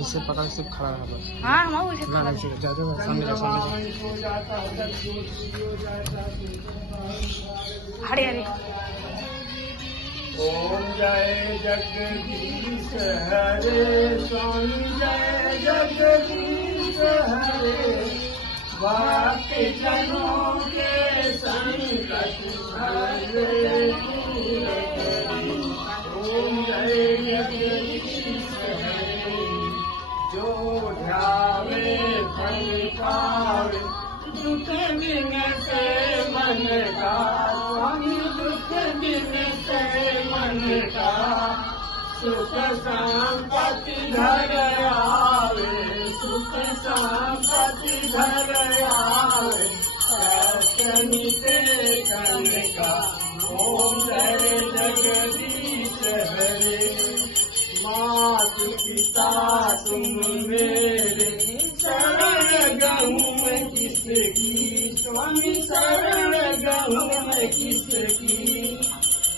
ऐसे पकड़ से खड़ा रहा। हाँ हम वैसे खड़ा सामने जा सामने हरे हरे। ओम जय जगदीश हरे स्वामी जय जगदीश हरे भक्ति जनों के संकट हरे ओम जय जगदीश हरे जो ध्यावे फल पावे दुख दिन से मन का स्वामी दुख दिन से मन का सुख संपत्ति घर आवे सुख संपत्ति घर आवे मिटे कन का ओम जय जगदीश हरे मात पिता तुम मेरे शरण गहूँ मैं किसकी स्वामी शरण गहूँ मैं किसकी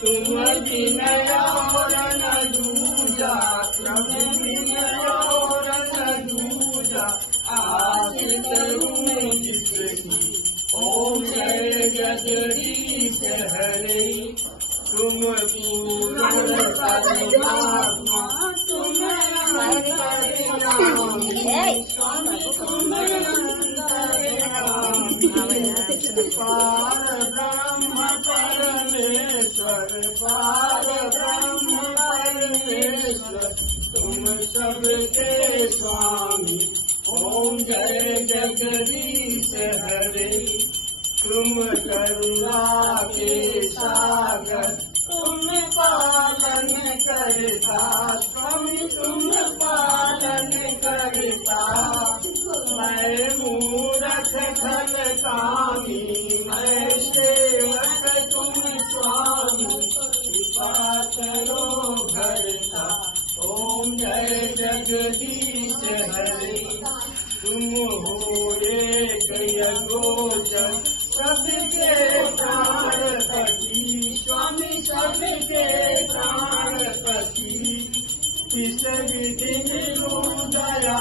तुम बिन और न दूजा प्रभु बिन और न दूजा आश्रित हूँ किसकी ओम जय जगदीश हरे तुम पूर्ण परमात्मा तुम पार ब्रह्म परमेश्वर पार ब्रह्म परमेश्वर तुम सबके स्वामी ओम जय जगदीश हरे तुम करुणा के सागर तुम पालन करता स्वामी तुम पालन करता मैं मूरख खल कामी मैं सेवक तुम स्वामी कृपा करो भरता ओम जय जगदीश हरे तुम हो एक गोचर सबके प्राणपति स्वामी सबके प्राणपति किस विधि मिलूं दया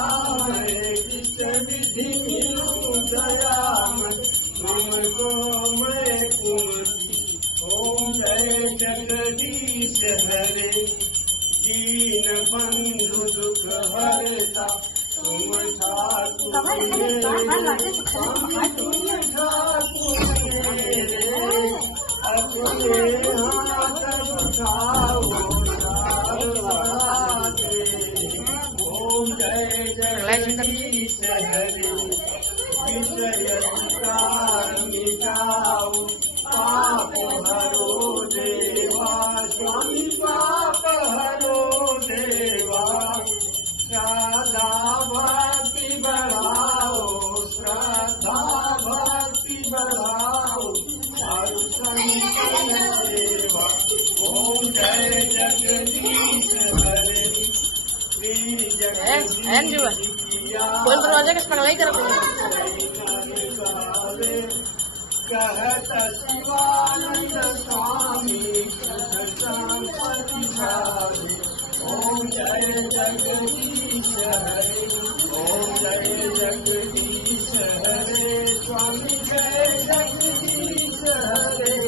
है किस विधि मिलूं दया तुमको मैं कुमति ओम जय जगदीश हरे दीन बंधु दुख हरता तुम ठाकुर अपने हाथ उठाओ ओम जय जगदीश हरे विषय विकार मिटाओ पाप हरो देवा स्वामी पाप हरो देवा श्रद्धा भक्ति बढ़ाओ श्रद्धा भक्ति बढ़ाओ साधु संत सेवा ओम जय जगदीश हरे श्री जगदीश कहत शिवानंद स्वामी ओम जय जगदीश हरे ओम जय जगदीश हरे स्वामी जय जगदीश हरे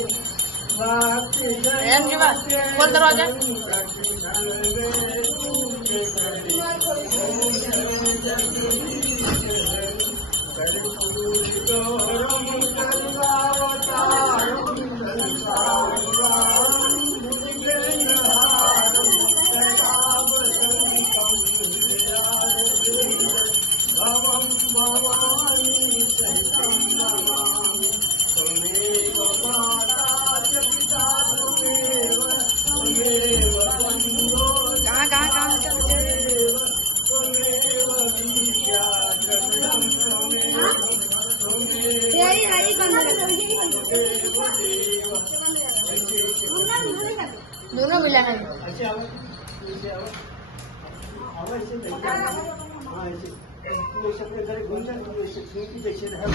भक्ति बोल दरवाजा भवानी सहितं नमामि त्वमेव माता च पिता त्वमेव बन्धो कहाँ त्वमेव विद्या जगदं त्वमेव दोनों मिला है अपने घर घूम जाए जैसे रहे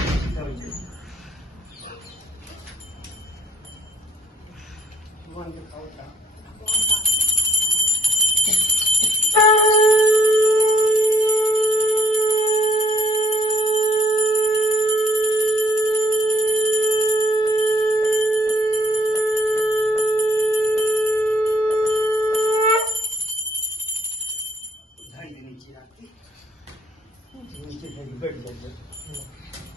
निश्चित है कि बैठ जाएगा।